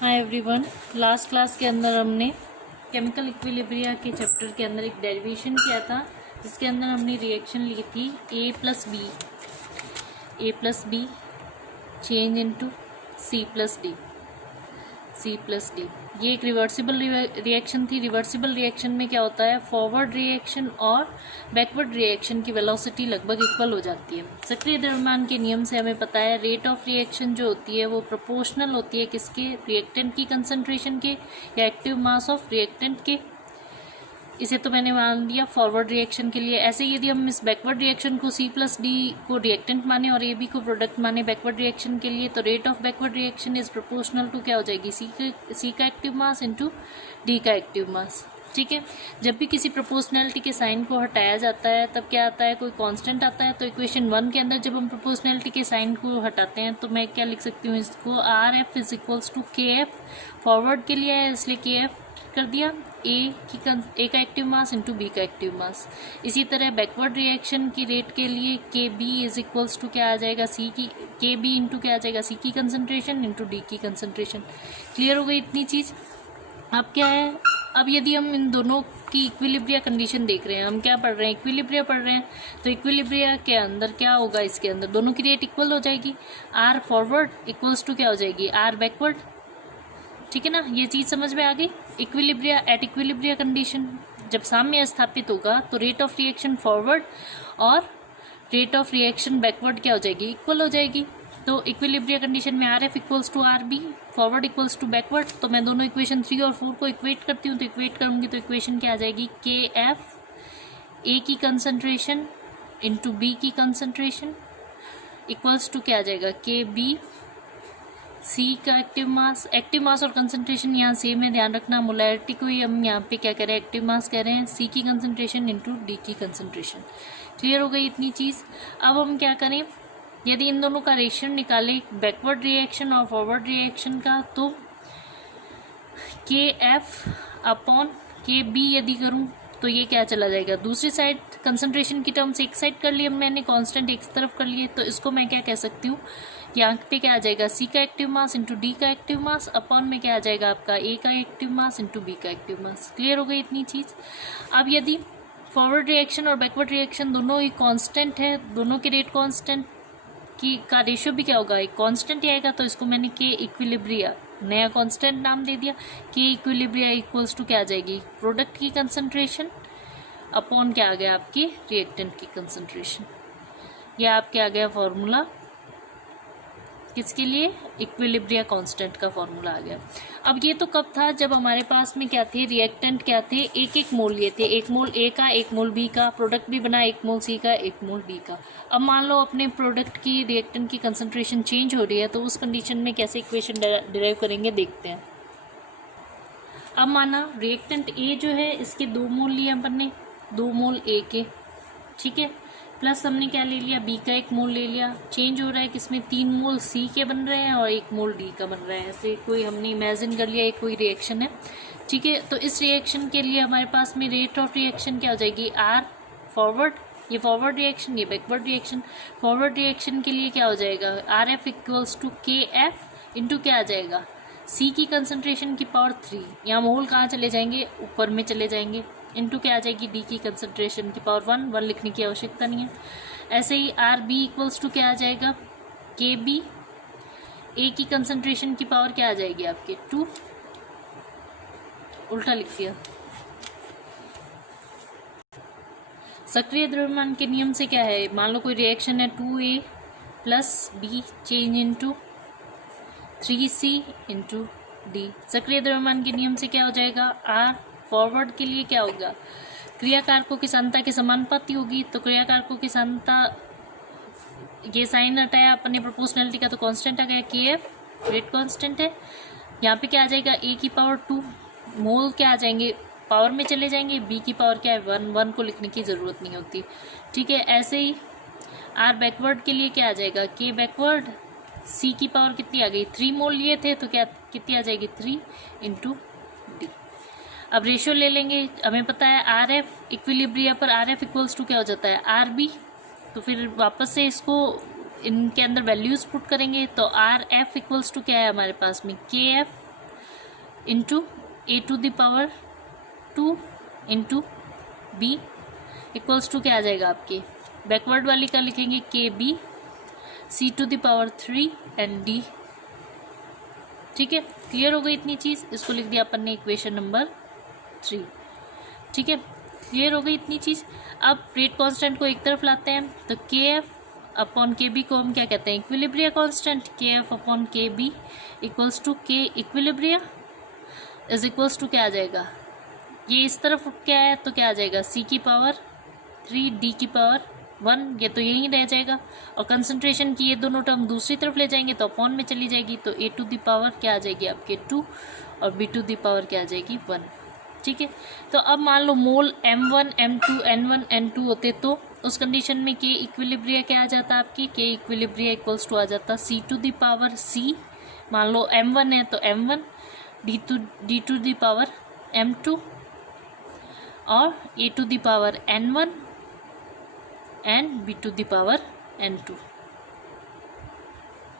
Hi everyone. Last class के अंदर हमने केमिकल इक्विलिब्रिया के चैप्टर के अंदर एक डेरिवेशन किया था, जिसके अंदर हमने रिएक्शन ली थी A plus B change into C plus D. ये एक रिवर्सिबल रिएक्शन थी। रिवर्सिबल रिएक्शन में क्या होता है, फॉरवर्ड रिएक्शन और बैकवर्ड रिएक्शन की वेलोसिटी लगभग इक्वल हो जाती है। सक्रिय द्रव्यमान के नियम से हमें पता है रेट ऑफ रिएक्शन जो होती है वो प्रोपोर्शनल होती है किसके, रिएक्टेंट की कंसंट्रेशन के या एक्टिव मास ऑफ रिएक्टेंट के। इसे तो मैंने मान लिया फॉरवर्ड रिएक्शन के लिए। ऐसे यदि हम इस बैकवर्ड रिएक्शन को सी प्लस डी को रिएक्टेंट माने और ए बी को प्रोडक्ट माने बैकवर्ड रिएक्शन के लिए, तो rate of backward reaction is proportional to क्या हो जाएगी, सी का एक्टिव मास इंटू डी का एक्टिव मास। ठीक है, जब भी किसी प्रोपोर्शनैलिटी के साइन को हटाया जाता है तब क्या आता है, कोई कांस्टेंट आता है। तो इक्वेशन 1 के अंदर जब हम प्रोपोर्शनैलिटी के साइन को हटाते हैं तो मैं क्या लिख सकती हूँ इसको, R F is equals to K F. Forward के लिए है इसलिए के एफ कर दिया, ए का एक्टिव मास इंटू बी का एक्टिव मास। इसी तरह बैकवर्ड रिएक्शन की रेट के लिए के बी इज इक्वल्स टू क्या आ जाएगा, सी की के बी इंटू क्या आ जाएगा, सी की कंसंट्रेशन इंटू डी की कंसंट्रेशन। क्लियर हो गई इतनी चीज़। अब क्या है, अब यदि हम इन दोनों की इक्विलिब्रिया कंडीशन देख रहे हैं, हम क्या पढ़ रहे हैं, इक्विलिब्रिया पढ़ रहे हैं, तो इक्विलिब्रिया के अंदर क्या होगा, इसके अंदर दोनों की रेट इक्वल हो जाएगी। आर फॉरवर्ड इक्वल्स टू क्या हो जाएगी, आर बैकवर्ड। ठीक है ना, ये चीज़ समझ में आ गई। इक्विलिब्रिया एट इक्विलिब्रिया कंडीशन जब साम्य स्थापित होगा तो रेट ऑफ रिएक्शन फॉरवर्ड और रेट ऑफ रिएक्शन बैकवर्ड क्या हो जाएगी, इक्वल हो जाएगी। तो इक्विलिब्रिया कंडीशन में R F equals to R B, forward equals to backward. तो मैं दोनों इक्वेशन 3 और 4 को इक्वेट करती हूँ, तो इक्वेट करूँगी तो इक्वेशन क्या आ जाएगी, के एफ ए की कंसंट्रेशन इंटू बी की कंसंट्रेशन इक्वल्स टू क्या आ जाएगा, के बी सी का एक्टिव मास और कंसंट्रेशन यहाँ सेम है, ध्यान रखना। मोलैरिटी को ही हम यहाँ पे क्या कह रहे हैं, एक्टिव मास कह रहे हैं, सी की कंसंट्रेशन इंटू डी की कंसंट्रेशन। क्लियर हो गई इतनी चीज़। अब हम क्या करें, यदि इन दोनों का रेशियो निकालें बैकवर्ड रिएक्शन और फॉरवर्ड रिएक्शन का, तो के एफ अपॉन के बी यदि करूँ तो ये क्या चला जाएगा, दूसरी साइड कंसंट्रेशन की टर्म्स एक साइड कर लिए मैंने, कांस्टेंट एक तरफ कर लिए, तो इसको मैं क्या कह सकती हूँ, यहाँ पे क्या आ जाएगा, सी का एक्टिव मास इंटू डी का एक्टिव मास अपॉन में क्या आ जाएगा आपका, ए का एक्टिव मास इंटू बी का एक्टिव मास। क्लियर हो गई इतनी चीज़। अब यदि फॉरवर्ड रिएक्शन और बैकवर्ड रिएक्शन दोनों ही कांस्टेंट है, दोनों के रेट कांस्टेंट की का रेशियो भी क्या होगा, एक कांस्टेंट ही आएगा, तो इसको मैंने के इक्विलिब्रिया नया कांस्टेंट नाम दे दिया। के इक्विलिब्रिया इक्वल्स टू क्या आ जाएगी, प्रोडक्ट की कंसंट्रेशन अपॉन क्या आ गया, आपकी रिएक्टेंट की कंसंट्रेशन। यह आपके आ गया फॉर्मूला किसके लिए, इक्विलिब्रिया कांस्टेंट का फॉर्मूला आ गया। अब ये तो कब था, जब हमारे पास में क्या थे, रिएक्टेंट क्या थे, एक एक मोल लिए थे, एक मोल ए का एक मोल बी का, प्रोडक्ट भी बना एक मोल सी का एक मोल डी का। अब मान लो अपने प्रोडक्ट की रिएक्टेंट की कंसंट्रेशन चेंज हो रही है, तो उस कंडीशन में कैसे इक्वेशन डिराइव करेंगे देखते हैं। अब माना रिएक्टेंट ए जो है, इसके 2 मोल लिए अपन ने, 2 मोल ए के, ठीक है, प्लस हमने क्या ले लिया, बी का 1 मोल ले लिया। चेंज हो रहा है किसमें, 3 मोल सी के बन रहे हैं और 1 मोल डी का बन रहा है। ऐसे कोई हमने इमेजिन कर लिया एक कोई रिएक्शन है, ठीक है। तो इस रिएक्शन के लिए हमारे पास में रेट ऑफ रिएक्शन क्या हो जाएगी, आर फॉरवर्ड, ये फॉरवर्ड रिएक्शन, ये बैकवर्ड रिएक्शन। फॉरवर्ड रिएक्शन के लिए क्या हो जाएगा, are F equals to K F into क्या आ जाएगा, सी की कंसंट्रेशन की पावर 3। यहाँ मोल कहाँ चले जाएंगे, ऊपर में चले जाएंगे, इनटू क्या आ जाएगी, डी की कंसंट्रेशन की पावर 1 लिखने की आवश्यकता नहीं है। ऐसे ही आर बी इक्वल्स टू क्या आ जाएगा, के बी ए की कंसंट्रेशन की पावर क्या आ जाएगी आपके 2, उल्टा लिख दिया। सक्रिय द्रव्यमान के नियम से क्या है, मान लो कोई रिएक्शन है 2A plus B change into 3C into D. सक्रिय द्रव्यमान के नियम से क्या हो जाएगा, आर फॉरवर्ड के लिए क्या होगा, क्रियाकारकों की सांद्रता के समानुपाती होगी। तो क्रियाकारकों की सांद्रता, ये साइन हटाया अपन ने प्रोपोर्शनैलिटी का, तो कांस्टेंट आ गया के एफ, रेट कांस्टेंट है। यहाँ पे क्या आ जाएगा, ए की पावर 2, मोल क्या आ जाएंगे, पावर में चले जाएंगे, बी की पावर क्या है 1 को लिखने की ज़रूरत नहीं होती, ठीक है। ऐसे ही आर बैकवर्ड के लिए क्या आ जाएगा, के बैकवर्ड, सी की पावर कितनी आ गई, 3 मोल लिए थे, तो क्या कितनी आ जाएगी, 3 इंटू डी। अब रेशियो ले लेंगे, हमें पता है आर एफ इक्विलिब्रिया पर आर एफ इक्वल्स टू क्या हो जाता है, आर बी। तो फिर वापस से इसको इनके अंदर वैल्यूज पुट करेंगे, तो आर एफ इक्वल्स टू क्या है हमारे पास में, K F into A to the power 2 into B equals to क्या आ जाएगा आपके, बैकवर्ड वाली का लिखेंगे K B C to the power 3 and D. ठीक है, क्लियर हो गई इतनी चीज़, इसको लिख दिया अपन ने इक्वेशन नंबर 3। ठीक है, क्लियर हो गई इतनी चीज़। अब रेट कांस्टेंट को एक तरफ लाते हैं, तो के एफ अपॉन के बी को हम क्या कहते हैं, इक्विलिब्रिया कांस्टेंट। के एफ अपॉन के बी इक्वल्स टू के इक्विलिब्रिया इज इक्वल्स टू क्या आ जाएगा, ये इस तरफ क्या है तो क्या आ जाएगा, सी की पावर 3 डी की पावर 1, ये तो यहीं रह जाएगा। और कंसंट्रेशन की ये दोनों टर्म दूसरी तरफ ले जाएंगे तो अपॉन में चली जाएगी, तो ए टू द पावर क्या आ जाएगी आपके 2 और बी टू द पावर क्या आ जाएगी 1। ठीक है, तो अब मान लो मोल m1 m2 n1 n2 होते तो उस कंडीशन में के इक्विलिब्रिया क्या आ जाता आपकी, के इक्विलिब्रिया इक्वल्स टू आ जाता सी टू द पावर सी, मान लो m1 है तो m1, D to the power m2 और A to the power n1 and B to the power n2।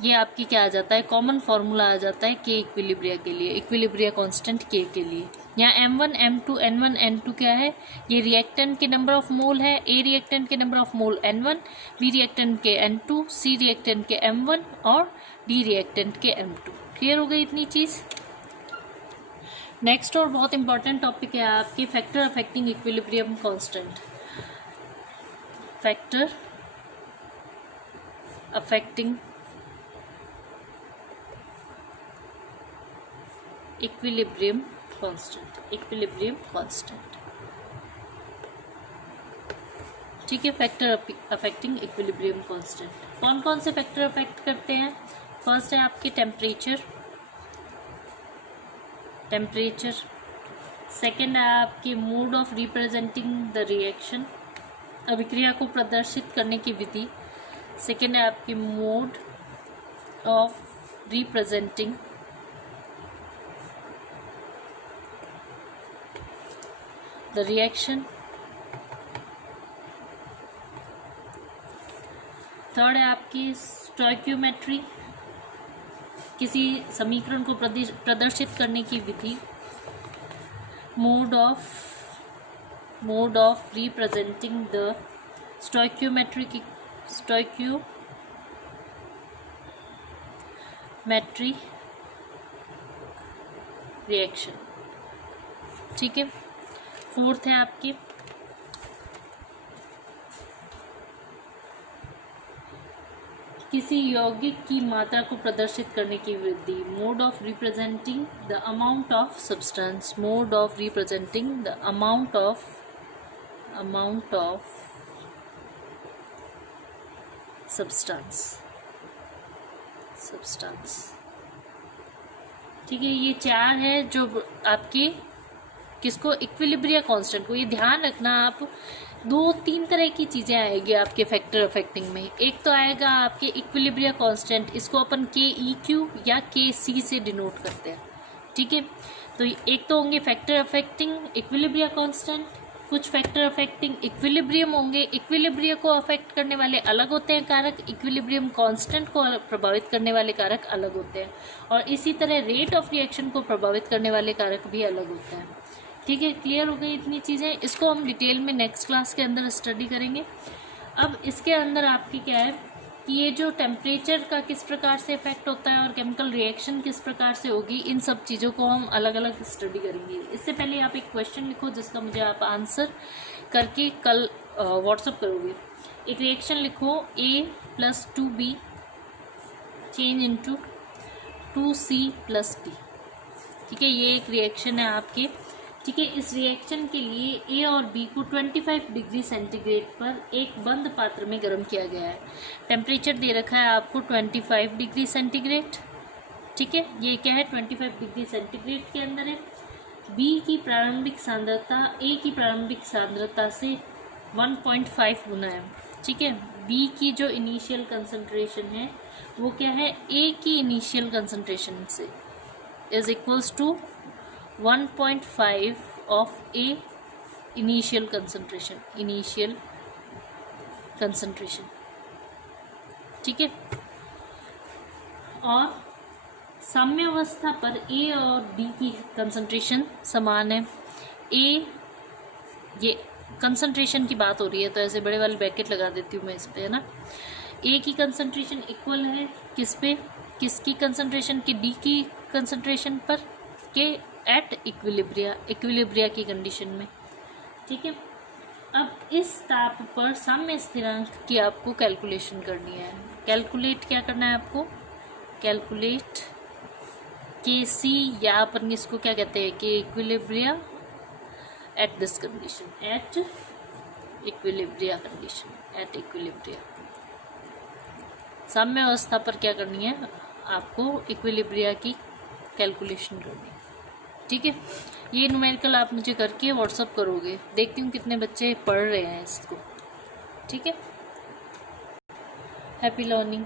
ये आपकी क्या आ जाता है, कॉमन फॉर्मूला आ जाता है के इक्विलिब्रिया के लिए, इक्विलिब्रिया कांस्टेंट के के लिए। यहाँ m1 m2 n1 n2 क्या है, ये रिएक्टेंट के नंबर ऑफ मोल है, ए रिएक्टेंट के number of mole n1, B reactant के n2, सी रिएक्टेंट के m1 और डी रिएक्टेंट के m2। क्लियर हो गई इतनी चीज़। नेक्स्ट और बहुत इंपॉर्टेंट टॉपिक है आपकी factor affecting equilibrium constant. Factor affecting equilibrium constant, equilibrium constant. ठीक है, फैक्टर अफेक्टिंग इक्विलिब्रियम कांस्टेंट कौन कौन से फैक्टर अफेक्ट करते हैं। फर्स्ट है आपके टेम्परेचर, सेकेंड है आपकी mode of representing the reaction, अभिक्रिया को प्रदर्शित करने की विधि। सेकेंड है आपकी mode of representing the reaction. Third है आपकी स्टोइक्योमेट्री, किसी समीकरण को प्रदर्शित करने की विधि। Mode of representing the stoichiometry reaction. ठीक है, फोर्थ है आपकी किसी यौगिक की मात्रा को प्रदर्शित करने की विधि। Mode of representing the amount of substance, mode of representing the amount of substance. ठीक है, ये चार है जो आपकी किसको, इक्विलिब्रिया कांस्टेंट को। ये ध्यान रखना आप, 2-3 तरह की चीज़ें आएगी आपके फैक्टर अफेक्टिंग में। एक तो आएगा आपके इक्विलिब्रिया कांस्टेंट, इसको अपन के ई क्यू या के सी से डिनोट करते हैं। ठीक है, तो एक तो होंगे फैक्टर अफेक्टिंग इक्विलिब्रिया कांस्टेंट, कुछ फैक्टर अफेक्टिंग इक्विलिब्रियम होंगे। इक्विलिब्रिया को अफेक्ट करने वाले अलग होते हैं कारक, इक्विलिब्रियम कांस्टेंट को प्रभावित करने वाले कारक अलग होते हैं, और इसी तरह रेट ऑफ रिएक्शन को प्रभावित करने वाले कारक भी अलग होते हैं। ठीक है, क्लियर हो गई इतनी चीज़ें, इसको हम डिटेल में नेक्स्ट क्लास के अंदर स्टडी करेंगे। अब इसके अंदर आपकी क्या है कि ये जो टेम्परेचर का किस प्रकार से इफेक्ट होता है और केमिकल रिएक्शन किस प्रकार से होगी, इन सब चीज़ों को हम अलग अलग स्टडी करेंगे। इससे पहले आप एक क्वेश्चन लिखो जिसका मुझे आप आंसर करके कल व्हाट्सअप करोगे। एक रिएक्शन लिखो A+2B चेंज इंटू 2C+D। ठीक है, ये एक रिएक्शन है आपके। ठीक है, इस रिएक्शन के लिए ए और बी को 25 डिग्री सेंटीग्रेड पर एक बंद पात्र में गर्म किया गया है। टेम्परेचर दे रखा है आपको 25 डिग्री सेंटीग्रेड। ठीक है, ये क्या है 25 डिग्री सेंटीग्रेड के अंदर है। बी की प्रारंभिक सांद्रता ए की प्रारंभिक सांद्रता से 1.5 गुना है। ठीक है, बी की जो इनिशियल कंसंट्रेशन है वो क्या है, ए की इनिशियल कंसंट्रेशन से is equals to 1.5 of A initial concentration। ठीक है, और साम्य अवस्था पर ए और डी की कंसंट्रेशन समान है। ए, ये कंसंट्रेशन की बात हो रही है तो ऐसे बड़े वाले ब्रैकेट लगा देती हूँ मैं इस पे, है ना। ए की कंसंट्रेशन इक्वल है किस पे, किसकी कंसंट्रेशन की, डी की कंसंट्रेशन पर, के एट इक्विलिब्रिया की कंडीशन में, ठीक है। अब इस ताप पर साम्य स्थिरांक की आपको कैलकुलेशन करनी है। कैलकुलेट क्या करना है आपको, कैलकुलेट के सी, या अपन इसको क्या कहते हैं कि equilibria at this condition, at equilibria condition, at equilibria. साम्य अवस्था पर क्या करनी है आपको, इक्विलिब्रिया की कैलकुलेशन करनी है, ठीक है। ये न्यूमेरिकल आप मुझे करके व्हाट्सअप करोगे, देखती हूँ कितने बच्चे पढ़ रहे हैं इसको, ठीक है। Happy learning.